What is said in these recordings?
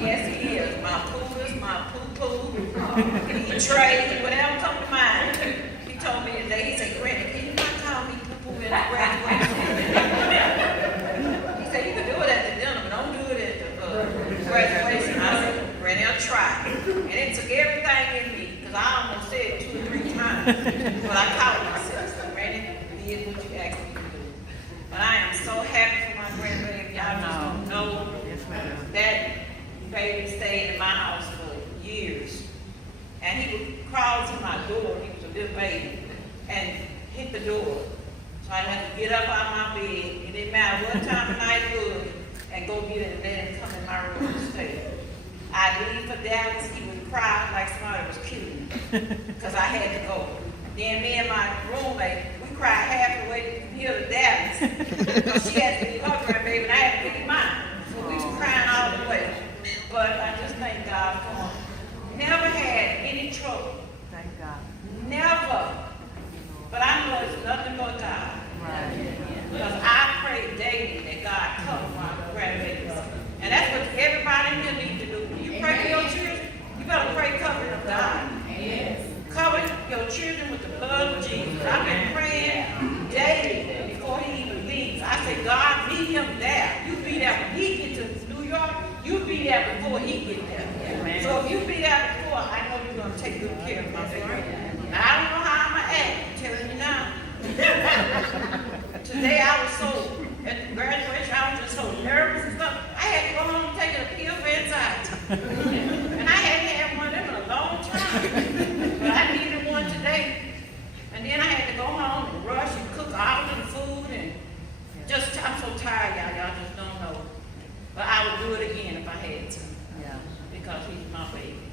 Yes, he is. My poo is my poo-poo. He trade, whatever come to mind. He told me today, he said, Granny, can you not call me poo-poo in the graduation? He said, you can do it at the dinner, but don't do it at the graduation. I said, Granny, I'll try. And it took everything in me, because I almost said it 2 or 3 times. But I caught myself. So, Granny, did what you asked me to do. But I am so happy for my grandbaby. Y'all just don't know that baby stayed in my house for years. And he would crawl to my door, he was a little baby, and hit the door. So I had to get up out of my bed, it didn't matter what time of night it was, and go get it and let him come in my room and stay. I'd leave for Dallas, he would cry like somebody was killing me, because I had to go. Then me and my roommate, we cried half the way from here to Dallas, because she had to leave her grandbaby and I had to leave mine. So we was crying all the way. But I just thank God for him. Never had any trouble. Thank God. Never. But I know it's nothing but God. Right. Because I pray daily that God cover my grandbabies. And that's what everybody in here needs to do. When you pray for your children, you better pray covering of God. Yes. Cover your children with the blood of Jesus. I've been praying daily before he even leaves. I say, God, meet him there. You be there when he gets to New York. You be there before he gets there. Amen. So if you be there before, I know you're going to take good care of my baby. Now, I don't know how I'm going to act. I'm telling you now. Today I was so, at the graduation, I was just so nervous and stuff. I had to go home and take a pill for anxiety. And I hadn't had one of them in a long time. But I needed one today. And then I had to go home and rush and cook all of the food. And just, I'm so tired, y'all. Y'all just don't know. But I would do it again if I had to. Yeah. Because he's my baby.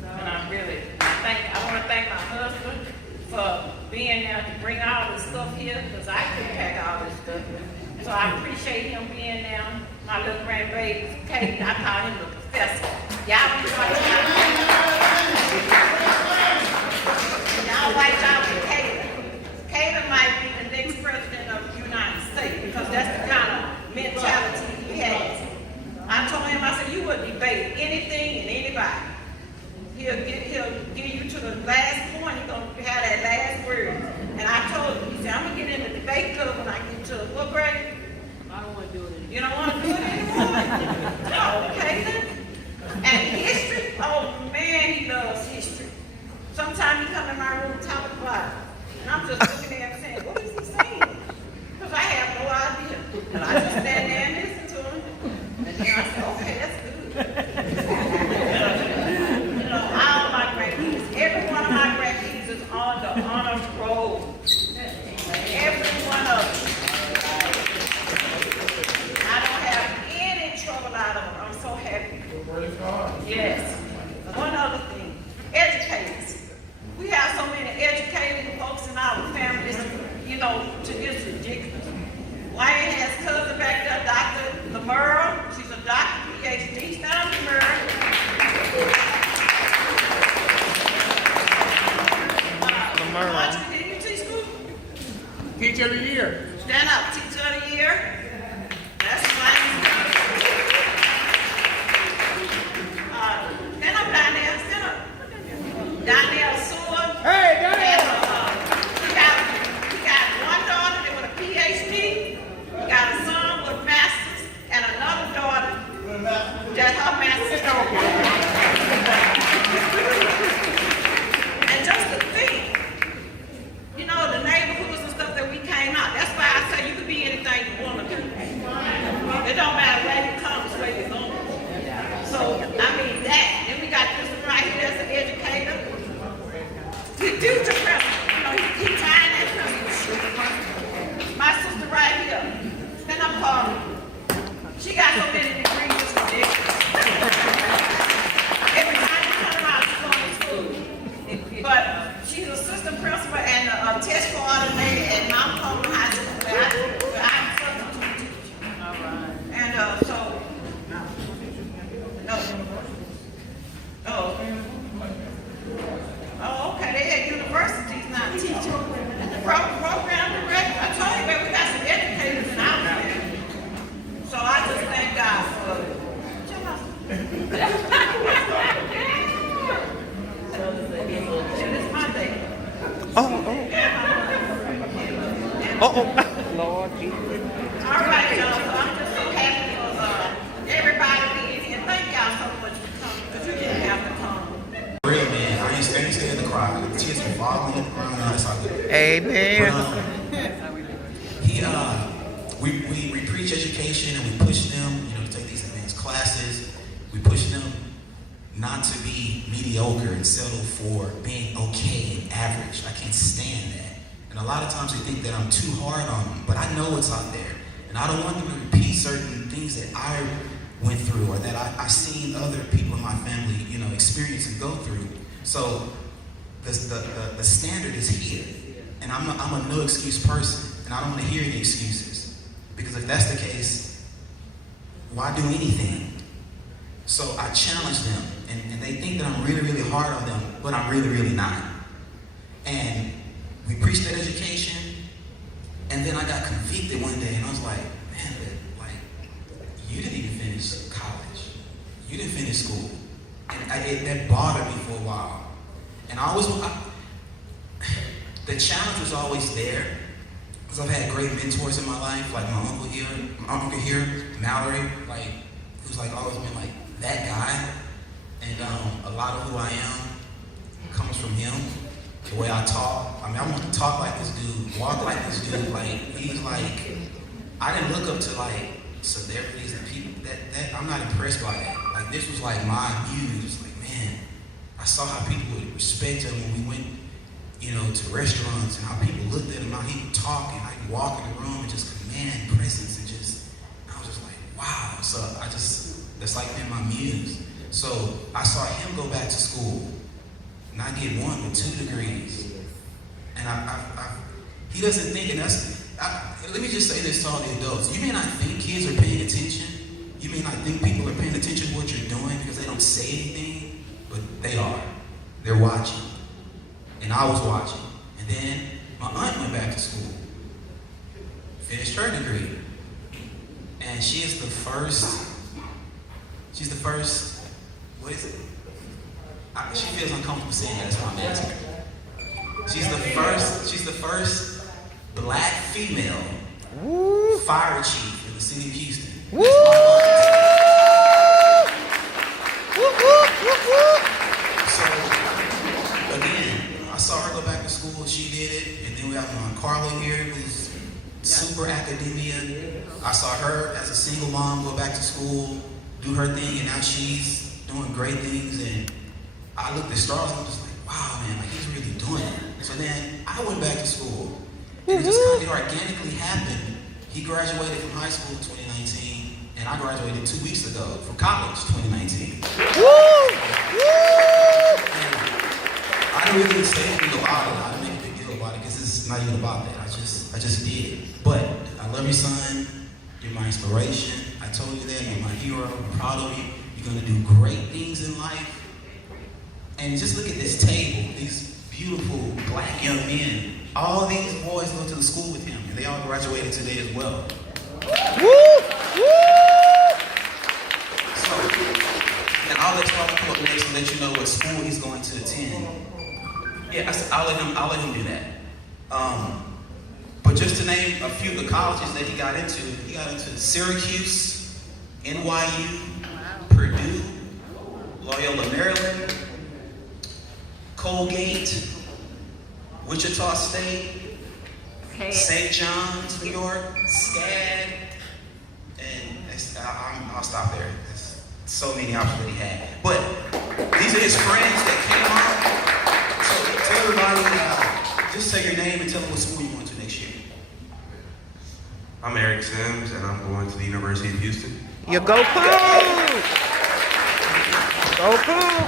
And I want to thank my husband for being there to bring all this stuff here, because I couldn't pack all this stuff. So I appreciate him being there. My little grandbaby, Kate, I call him the professor. Y'all be like y'all like y'all with Kate. Kate might be the next president of the United States, because that's the kind of mentality he has. I told him, I said, you would debate anything and anybody. He'll get you to the last point. He's going to have that last word. And I told him, he said, I'm going to get in the debate club when I get to what grade? I don't want to do it anymore. You don't want to do it anymore? Oh, okay then. And history, oh man, he loves history. Sometimes he come in my room talking about it. And I'm just looking at him saying, what is he saying? Because I have no idea. And I just stand there and listen to him. And then I said, okay, that's good. You know, all my grandkids, every one of my Lord Jesus. All right, y'all, so I'm just so happy for everybody being here. Thank y'all so much for coming, because you didn't have to come. Real man, I ain't scared to cry. The tears been falling in the ground. That's all good. Amen. We preach education and we push them, to take these advanced classes. We push them not to be mediocre and settle for being okay and average. I can't stand that. And a lot of times they think that I'm too hard on them, but I know what's out there. And I don't want them to repeat certain things that I went through or that I seen other people in my family, experience and go through. So the standard is here. And I'm a no excuse person, and I don't want to hear any excuses. Because if that's the case, why do anything? So I challenge them, and they think that I'm really, really hard on them, but I'm really, really not. And we preached that education, and then I got convicted one day, and I was like, man, you didn't even finish college. You didn't finish school. And that bothered me for a while. And the challenge was always there, because I've had great mentors in my life, like my uncle here, Mallory, who's always been that guy. And a lot of who I am comes from him. The way I talk, I want to talk like this dude, walk like this dude. He's I didn't look up to celebrities and people that I'm not impressed by that. This was my muse. Man, I saw how people would respect him when we went, to restaurants, and how people looked at him, how he would talk, and how he'd walk in the room and just command presence, and I was just wow. So that's been my muse. So I saw him go back to school, not get 1 but 2 degrees. And he doesn't think, and let me just say this to all the adults. You may not think kids are paying attention. You may not think people are paying attention to what you're doing because they don't say anything, but they are. They're watching. And I was watching. And then my aunt went back to school, finished her degree. And she's the first, what is it? She feels uncomfortable saying that, that's why I'm asking her. She's the first black female fire chief in the city of Houston. So again, I saw her go back to school, she did it, and then we have Carla here, who's super academia. I saw her as a single mom go back to school, do her thing, and now she's doing great things. And I looked at Starlic, and I'm just wow, man, he's really doing it. So then I went back to school, and it just kind of organically happened. He graduated from high school in 2019, and I graduated 2 weeks ago from college, 2019. And I didn't really say anything about it. I didn't make a big deal about it because it's not even about that. I just did it. But I love you, son. You're my inspiration. I told you that. You're my hero. I'm proud of you. You're gonna do great things in life. And just look at this table. These beautiful black young men. All these boys go to the school with him, and they all graduated today as well. So, and I'll let y'all come up next and let you know what school he's going to attend. Yeah, I'll let him do that. But just to name a few of the colleges that he got into Syracuse, NYU, Purdue, Loyola, Maryland, Colgate, Wichita State, St. John's, New York, SCAD, and I'll stop there. There's so many options that he had. But these are his friends that came out. So tell everybody, just say your name and tell them what school you're going to next year. I'm Eric Sims, and I'm going to the University of Houston. You go Pooh! Go Pooh!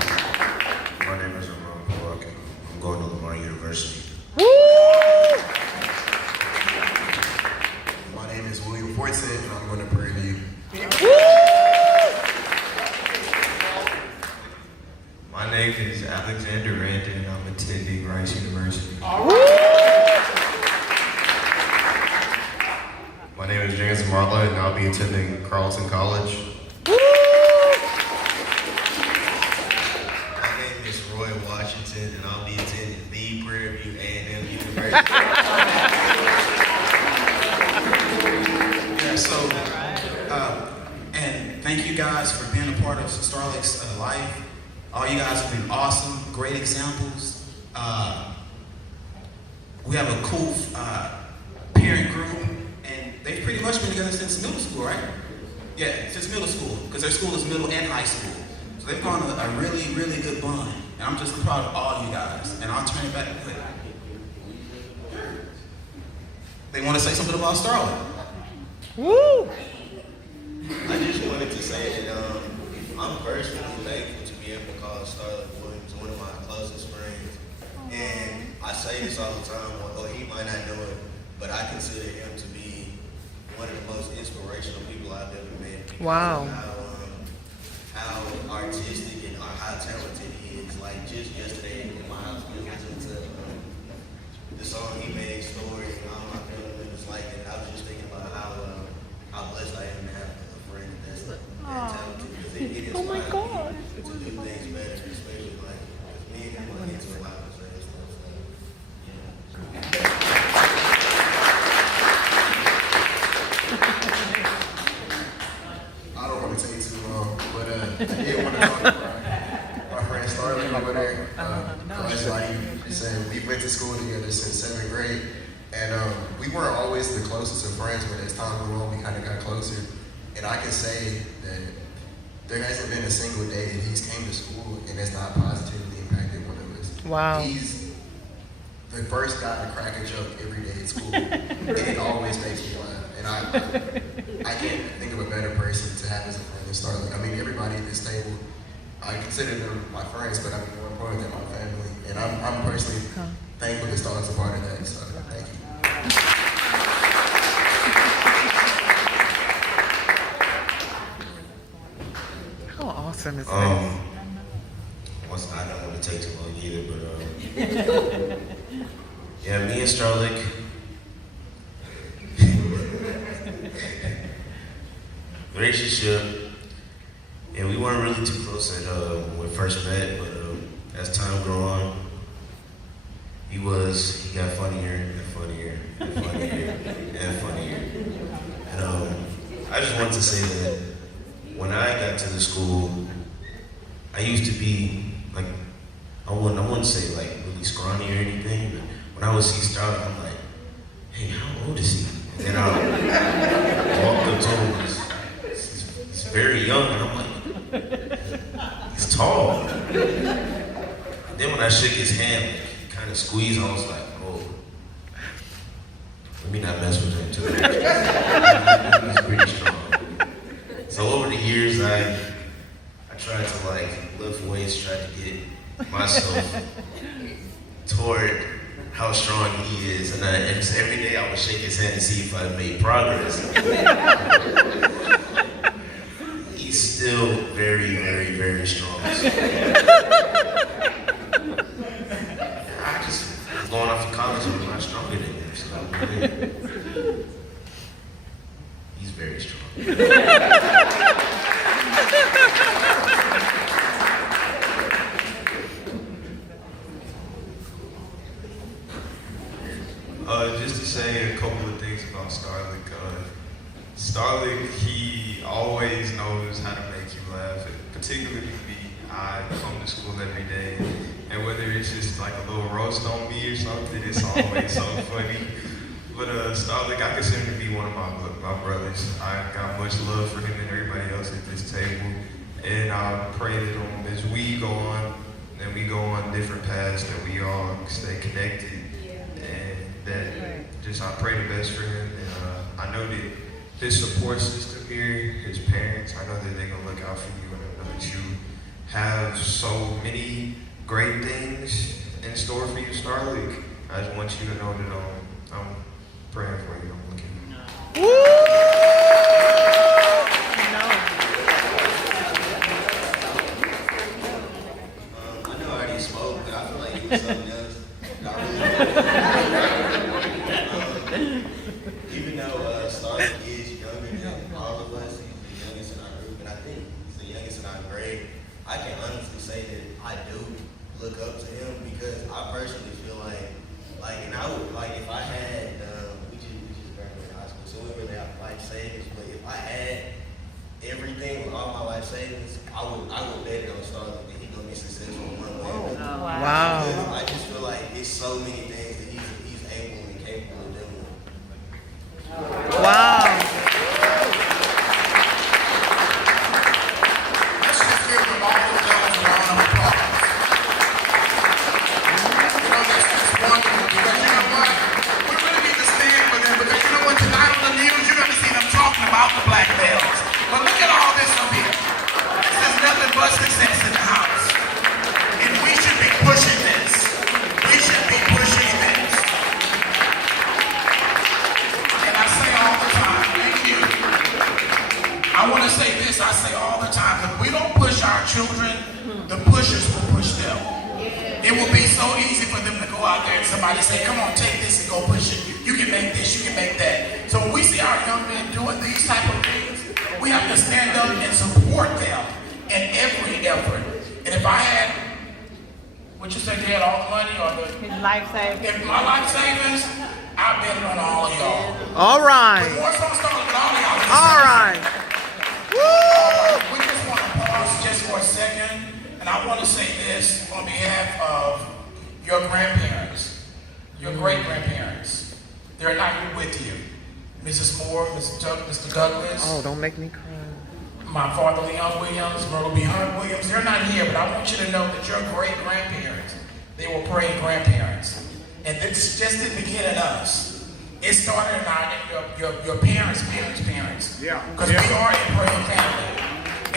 My name is Ramon Pollock, and I'm going to Lamar University. My name is William Fortson, and I'm going to Prairie View. My name is Alexander Rand, and I'm attending Rice University. My name is James Marla, and I'll be attending Carleton College. My name is Roy Washington, and I'll be attending the Prairie View A&M University. And thank you guys for being a part of Starlic's life. All you guys have been awesome, great examples. We have a cool parent group, and they've pretty much been together since middle school, right? Yeah, since middle school, because their school is middle and high school. So they've gone a really, really good bond. And I'm just proud of all you guys. And I'll turn it back to Clay. They want to say something about Starlic. Woo! I just wanted to say that I'm personally thankful to be able to call Starlic Williams one of my closest friends. And I say this all the time, or he might not know it, but I consider him to be one of the most inspirational people I've ever met. Because Wow. of how artistic and how talented he is. Like just yesterday in my house, we were listening to the song he made, Story, and all my family members like it. I was just thinking about how blessed I am to have a friend that's that talented. Because it is Oh my God. to do things better, especially like me and him are into a lot of the same stuff. So, I don't want to take too long, but I did want to talk about my friend Starlic over there. Cause like you said, we went to school together since 7th grade, and we weren't always the closest of friends, but as time went on, we kind of got closer. And I can say that there hasn't been a single day that he's came to school and it's not positively impacted one of us. Wow. He's the first guy to crack a joke every day at school, and it always makes me laugh. And I can't think of a better person to have as a friend than Starlic. I mean, everybody at this table, I consider them my friends, but I mean, more important than my family. And I'm personally thankful that Starlic's a part of that. So thank you. How awesome is this? I don't want to take too long either, but yeah, me and Starlic. Relationship, and we weren't really too close at when we first met, but as time grew on, he got funnier and funnier and funnier and funnier. And I just wanted to say that when I got to the school, I used to be like, I wouldn't say like really scrawny or anything, but when I would see Starlic, I'm like, hey, how old is he? And then I walked up to him. He's very young, and I'm like, he's tall. And then when I shook his hand, like, kind of squeezed, I was like, oh, let me not mess with him too much. He's pretty strong. So over the years, I tried to like lift weights, tried to get myself toward how strong he is, and just every day I would shake his hand to see if I made progress. He's still very, very, very strong. So, I just going off to college, I'm not stronger than him. So he's very strong. Just to say a couple of things about Starlic. Starlic, he always knows how to make you laugh, particularly me. I come to school every day, and whether it's just like a little roast on me or something, it's always so funny. But Starlic, I consider him to be one of my brothers. I got much love for him and everybody else at this table, and I pray that as we go on, and we go on different paths, that we all stay connected, and that just I pray the best for him. And I know that his support system here, his parents, I know that they're gonna look out for you, and I know that you have so many great things in store for you, Starlic. I just want you to know that I'm praying for you. I'm looking. I know I already spoke, but I feel like it was something else. Not really. Even though Starlic is younger than all of us, he's the youngest in our group, and I think he's the youngest in our grade. I can honestly say that I do look up to him because I personally feel like, and I would, like, if I had, we just graduated high school, so we really have life savings, but if I had savings, I would bet it on Starlic that he's gonna be successful in one way. or another. Wow. Because I just feel like it's so many things that he's able and capable of doing. Wow. Let's just give them all those guys a round of applause. You know, that's just wonderful because you know what? We really need to stand for them because you know what? Tonight on the news, you're going to see them talking about the black males. But look at all this up here. This is nothing but success in the house. And we should be pushing this. We should be pushing this. And I say all the time, thank you. I want to say this, I say all the time, if we don't push our children, the pushers will push them. It will be so easy for them to go out there and somebody say, come on, take this and go push it. You can make this, you can make that. So when we see our young men doing these type of things, we have to stand up and support them in every effort. And if I had, would you say they had all the money or the... His life savings. If my life savings, I bet it on all of y'all. All right. But more so starting with all of y'all. All right. We just want to pause just for a second, and I want to say this on behalf of your grandparents, your great-grandparents. They're not here with you. Mrs. Moore, Mr. Douglas, Oh, don't make me cry. my father Leon Williams, Myrtle B. Hunt Williams, they're not here, but I want you to know that your great-grandparents, they were praying grandparents. And this just didn't begin in us. It started in your parents' parents. Yeah. Because we are a praying family.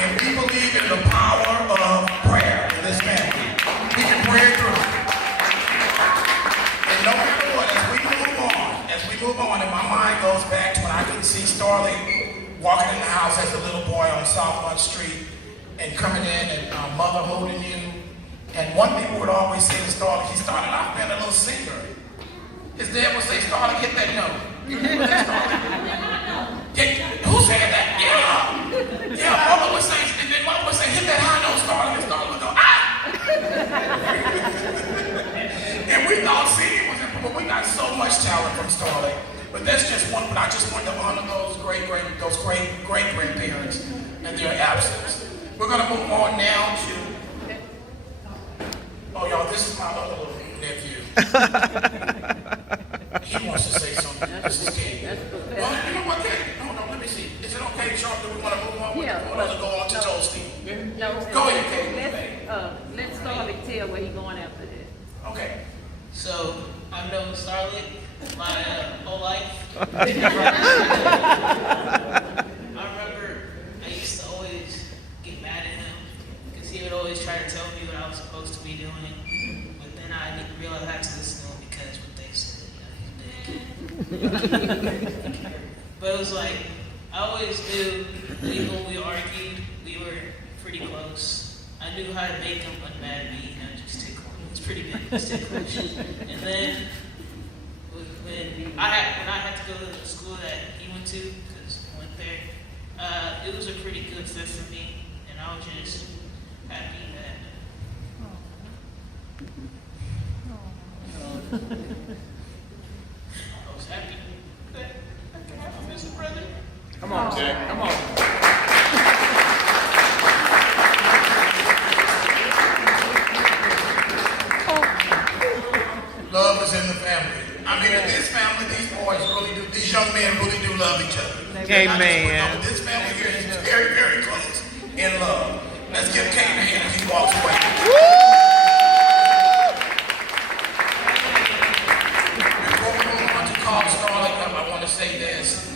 And we believe in the power of prayer in this family. We can pray it through. And no matter what, as we move on, and my mind goes back to when I could see Starlic walking in the house as a little boy on South Front Street and coming in and mother holding you. And one thing we would always say to Starlic, he started off being a little singer. His dad would say, Starlic, hit that note. You remember that, Starlic? Who said that? Yeah, mother would say, and then mother would say, hit that high note, Starlic, and Starlic would go, ah! And we thought singing was important, but we got so much talent from Starlic. But that's just one, but I just wanted to honor those great grandparents and their absence. We're gonna move on now to, oh y'all, this is my other little nephew. He wants to say something. This is King. Well, you know what, King? Hold on, let me see. Is it okay, Charles, do we want to move on? Yeah. Or does it go on to Toasty? No, Go ahead, King. let's Starlic tell where he going after this. Okay. So, I've known Starlic my whole life. I remember I used to always get mad at him because he would always try to tell me what I was supposed to be doing. But then I didn't realize I had to listen to him because what they said, he's big. But it was like, I always knew that even when we argued, we were pretty close. I knew how to make him unmad at me, just tickle him. It was pretty big, just tickle him. And then, when I had to go to the school that he went to, because I went there, it was a pretty good fit for me, and I was just happy that. I was happy that I could have him as a brother. Come on, Jack. Come on. Love is in the family. I mean, in this family, these boys really do, these young men really do love each other. Amen. This family here is very, very close in love. Let's give Kane a hand as he walks away. Before we move on to call Starlic up, I want to say this.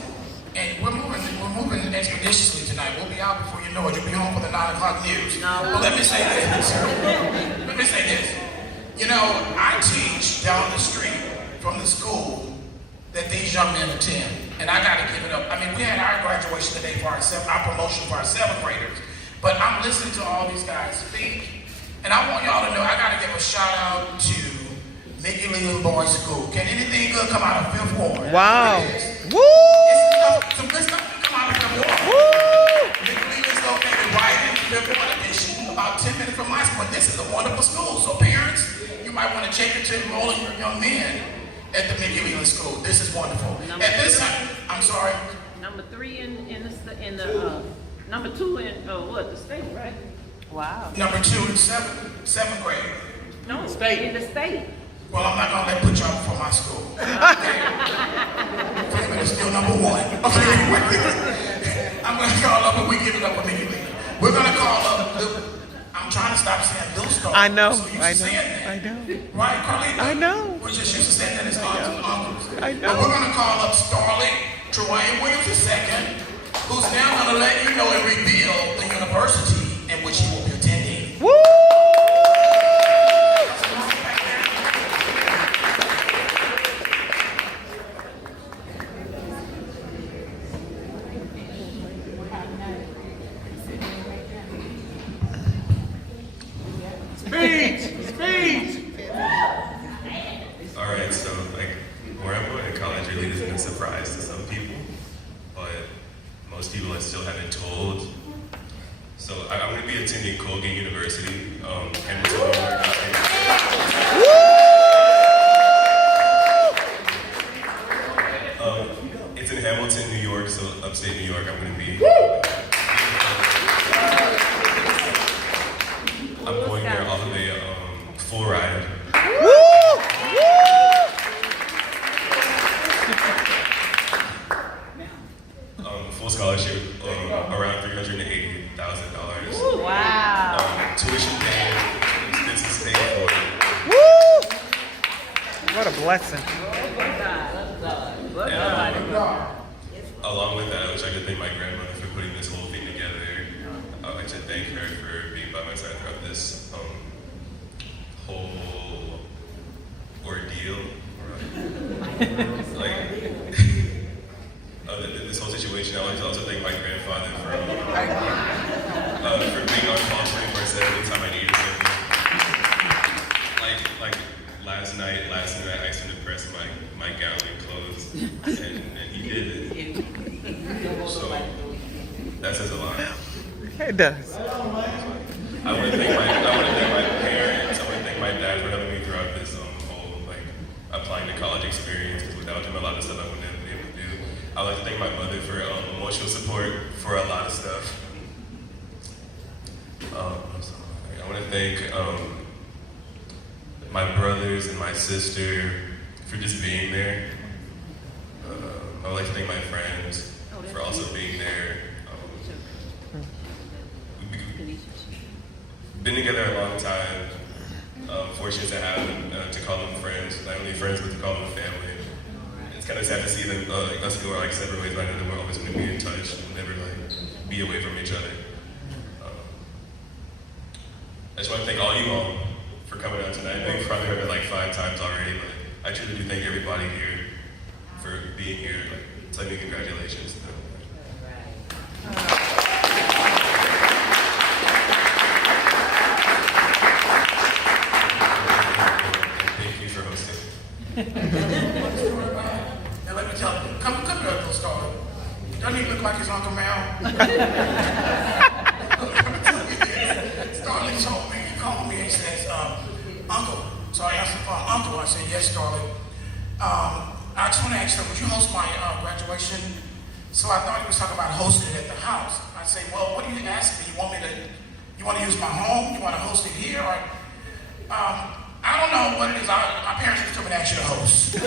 And we're moving expeditiously tonight. We'll be out before you know it. You'll be home for the 9 o'clock news. But let me say this. Let me say this. You know, I teach down the street from the school that these young men attend. And I got to give it up. I mean, we had our graduation today for our promotion for our 7th graders. But I'm listening to all these guys speak. And I want y'all to know, I got to give a shout out to Mickey Leland Boys School. Can anything good come out of 5th Ward? Wow. Woo! Some good stuff can come out of 5th Ward. Woo! Mickey Leland's located right in 5th Ward Edition, about 10 minutes from my school. But this is a wonderful school. So parents, you might want to check into enrolling your young men at the Mickey Leland School. This is wonderful. At this time, I'm sorry. Number 3 in the Number 2 in, the state, right? Wow. Number 2 in seventh grade. No, in the state. Well, I'm not gonna put y'all before my school. Clement is still number 1. Okay. I'm gonna call up, but we give it up immediately. We're gonna call up. I'm trying to stop saying Bill Star. I know, So I know, I know. Right, Carlita? I know. We're just used to saying that as aunts and uncles. I know. But we're gonna call up Starlic, Tremaine Williams II, who's now gonna let you know and reveal the university in which he will be attending. Woo! Alright, so like where I'm going to college really isn't a surprise to some people, but most people I still haven't told. So I'm going to be attending Colgate University, Hamilton, New York. It's in Hamilton, New York, so upstate New York. I'm going to be. I'm going there all the way, full ride. Full scholarship, around $380,000. Wow. Tuition paid, expenses paid for. Woo! What a blessing. Along with that, I wish I could thank my grandmother for putting this whole thing together. I'd like to thank her for being by my side throughout this whole ordeal. This whole situation. I would like to also thank my grandfather for being on call 24/7 anytime I needed something. Like last night I asked him to press my gown and clothes, and he did it. So that says a lot. It does. I want to thank my parents. I want to thank my dad for helping me throughout this whole applying to college experience. Because without him, a lot of stuff I wouldn't have been able to do. I'd like to thank my mother for emotional support for a lot of stuff. I want to thank my brothers and my sister for just being there. I would like to thank my friends for also being there. We've been together a long time. Fortunate to have them, to call them friends. Not only friends, but to call them family. It's kind of sad to see them, us go our separate ways, but I know that we're always going to be in touch and never be away from each other. I just want to thank all you all for coming out tonight. I know you've probably heard it 5 times already, but I truly do thank everybody here for being here. Tell me congratulations. Thank you for hosting. Now let me tell you, come here, little Starlic. Doesn't he look like his Uncle Mal? Starlic told me, he called me and he says, Uncle. So I asked him, Uncle. I said, yes, Starlic. I just want to ask you, would you host my graduation? So I thought he was talking about hosting it at the house. I said, well, what are you asking me? You want to use my home? You want to host it here? Or, I don't know what it is. My parents just told me to ask you to host.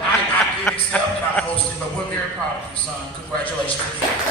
I did accept and I hosted, but we're very proud of you, son. Congratulations again.